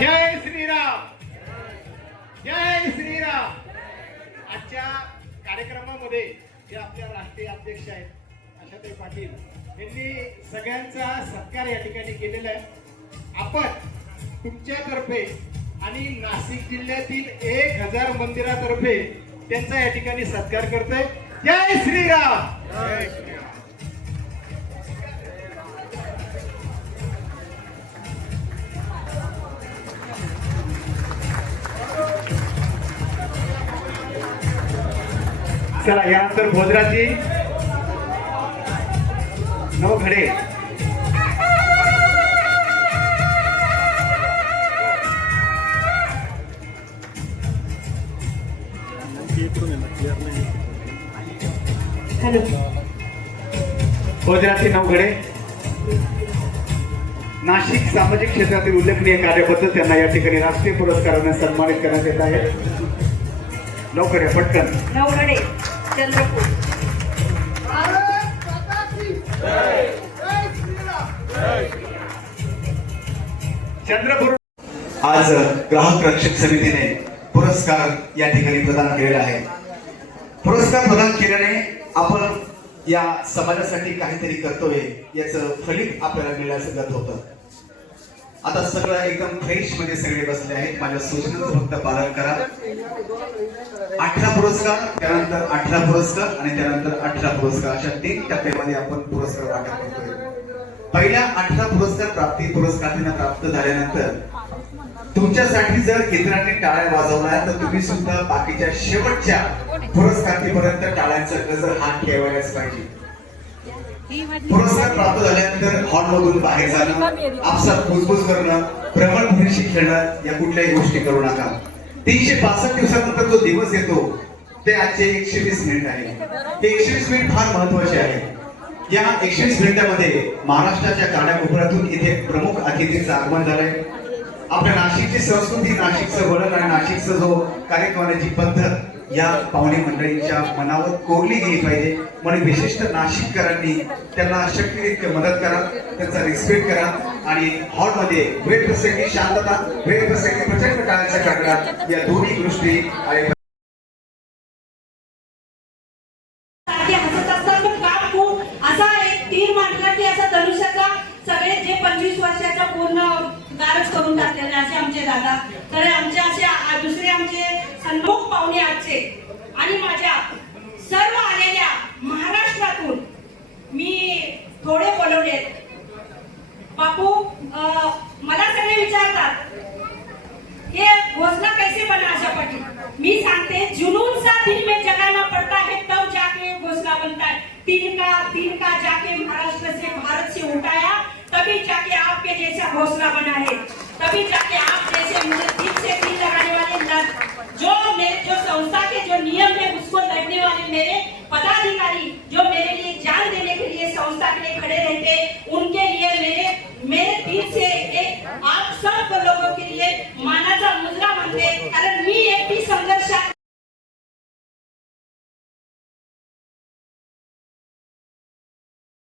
जय श्रीराम. जय श्रीराम. आजच्या कार्यक्रमामध्ये जे आपल्या राष्ट्रीय अध्यक्ष आहेत आशाताई पाटील यांनी सगळ्यांचा सत्कार या ठिकाणी केलेला आहे. आपण तुमच्यातर्फे आणि नाशिक जिल्ह्यातील एक हजार मंदिरातर्फे त्यांचा या ठिकाणी सत्कार करतोय. जय श्रीराम. चला यानंतर भोजराजी नवखडे हॅलो. भोजराजी नवखडे नाशिक सामाजिक क्षेत्रातील उल्लेखनीय कार्याबद्दल त्यांना या ठिकाणी राष्ट्रीय पुरस्काराने सन्मानित करण्यात येत आहे. लवकर पटकन. नवगडे चंद्रपूर चंद्रपूर आज ग्राहक रक्षक समितीने पुरस्कार या ठिकाणी प्रदान केलेला आहे. पुरस्कार प्रदान केल्याने आपण या समाजासाठी काहीतरी करतोय याचं फलित आपल्याला मिळाल्याचं गत होतं. आता सगळं एकदम फ्रेशमध्ये सगळे बसले आहेत. माझ्या सूचनेचं फक्त पालन करा. अठरा पुरस्कार त्यानंतर अठरा पुरस्कार आणि त्यानंतर अठरा पुरस्कार. अशा तीन टप्प्यामध्ये आपण पुरस्कार वाटप करतोय. पहिल्या अठरा पुरस्कार प्राप्ती पुरस्कारांना प्राप्त झाल्यानंतर तुमच्यासाठी जर इतरांनी टाळ्या वाजवल्या तर तुम्ही सुद्धा बाकीच्या शेवटच्या पुरस्कारापर्यंत टाळ्यांचा गजर हात ठेवायलाच पाहिजे. पुरस्कार प्राप्त झाल्यानंतर हॉल मधून बाहेर जाणं आपसात कुजबुज करणं भ्रमणध्वनीशी खेळणं या कुठल्याही गोष्टी करू नका. तीनशे पासष्ट दिवसानंतर जो दिवस येतो ते आजचे एकशे वीस मिनिट आहे. ते एकशे वीस मिनिट फार महत्त्वाचे आहे. या एकशे वीस मिनिटामध्ये महाराष्ट्राच्या कानाकोपऱ्यातून इथे प्रमुख अतिथींचं आगमन झालंय. आपल्या नाशिकची संस्कृती नाशिकचं वळण आणि नाशिकचा जो कार्यक्रमाची पद्धत या पाहुणे मंडळींच्या मनावर कोरली गेली पाहिजे. म्हणून विशिष्ट नाशिककरांनी त्यांना शक्य तितके मदत करा त्यांचा रिस्पेक्ट करा आणि हॉलमध्ये वेळ प्रसंगी शांतता वेळ प्रसंगी प्रचंड टाळायचा कडकडाट या दोन्ही गोष्टी आहे. सगळे जे पंचवीस वर्षाचा पूर्ण गारच करून टाकलेले असे आमचे दादा. तर आमच्या असे सन्मुख पाहुणे आजचे आणि माझ्या सर्व आलेल्या महाराष्ट्रातून मी थोडे बोलवले बापू मला सगळे विचारतात हे घोषणा कैसे बना आशा पाटिल मी सांगते जुनून सा दिन में जगाना पड़ता है तब जाके घोषणा बनता है। तीन का तीन का जाके महाराष्ट्र से भारत से उठाया तभी जाके आपके जैसा घोषणा बना है। तभी जाके आप जैसे मुझे दिल से दिल लगाने वाले लड़- जो मेरे जो संस्था के जो नियम है उसको लड़ने वाले मेरे पदाधिकारी जो मेरे लिए जान देने के लिए संस्था खड़े रहते उनके लिए मेरे मेरे दिल से एक आप सब लोगों के लिए माना जा मुजरा बनते अरे